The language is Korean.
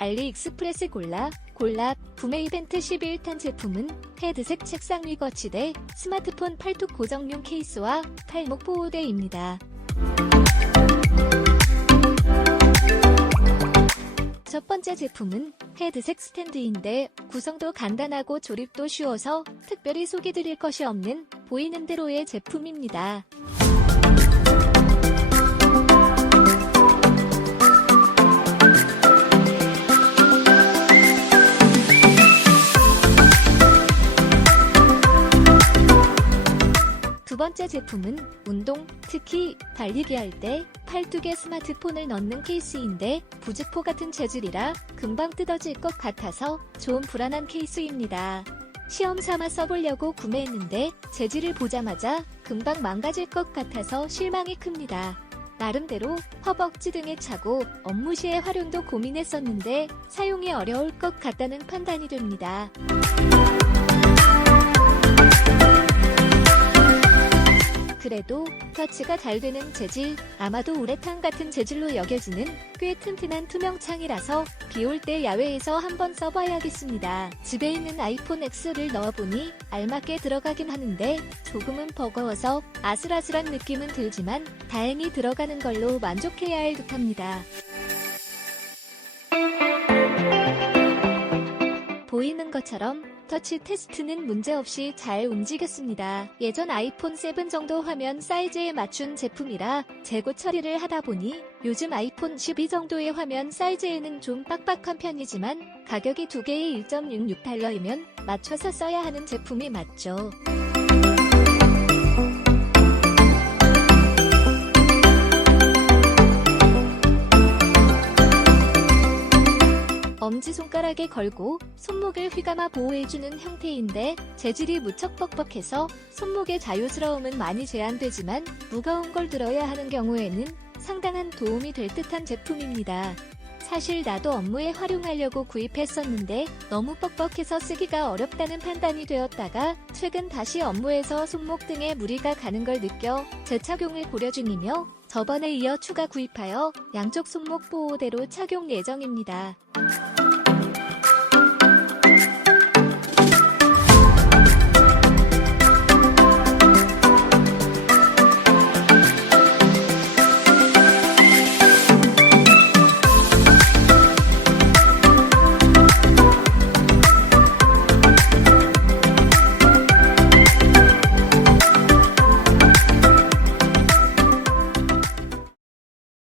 케이스 골라 골라 구매 이벤트 11탄 제품은 헤드색 책상 위 거치대 스마트폰 팔뚝 고정용 케이스와 탈목 보호대입니다. 첫 번째 제품은 헤드색 스탠드인데 구성도 간단하고 조립도 쉬워서 특별히 소개드릴 것이 없는 보이는 대로의 제품입니다. 번째 제품은 운동, 특히 달리기 할 때 팔뚝에 스마트폰을 넣는 케이스인데 부직포 같은 재질이라 금방 뜯어질 것 같아서 좀 불안한 케이스입니다. 시험 삼아 써보려고 구매했는데 재질을 보자마자 금방 망가질 것 같아서 실망이 큽니다. 나름대로 허벅지 등에 차고 업무 시에 활용도 고민했었는데 사용이 어려울 것 같다는 판단이 됩니다. 그래도 터치가 잘 되는 재질, 아마도 우레탄 같은 재질로 여겨지는 꽤 튼튼한 투명 창이라서 비 올 때 야외에서 한번 써봐야겠습니다. 집에 있는 아이폰 X를 넣어보니 알맞게 들어가긴 하는데 조금은 버거워서 아슬아슬한 느낌은 들지만 다행히 들어가는 걸로 만족해야 할 듯합니다. 보이는 것처럼 터치 테스트는 문제없이 잘 움직였습니다. 예전 아이폰 7 정도 화면 사이즈에 맞춘 제품이라 재고 처리를 하다 보니 요즘 아이폰 12 정도의 화면 사이즈에는 좀 빡빡한 편이지만 가격이 두 개에 1.66달러이면 맞춰서 써야 하는 제품이 맞죠. 엄지손가락에 걸고 손목을 휘감아 보호해주는 형태인데 재질이 무척 뻑뻑해서 손목의 자유스러움은 많이 제한되지만 무거운 걸 들어야 하는 경우에는 상당한 도움이 될 듯한 제품입니다. 사실 나도 업무에 활용하려고 구입했었는데 너무 뻑뻑해서 쓰기가 어렵다는 판단이 되었다가 최근 다시 업무에서 손목 등에 무리가 가는 걸 느껴 재착용을 고려 중이며 저번에 이어 추가 구입하여 양쪽 손목 보호대로 착용 예정입니다.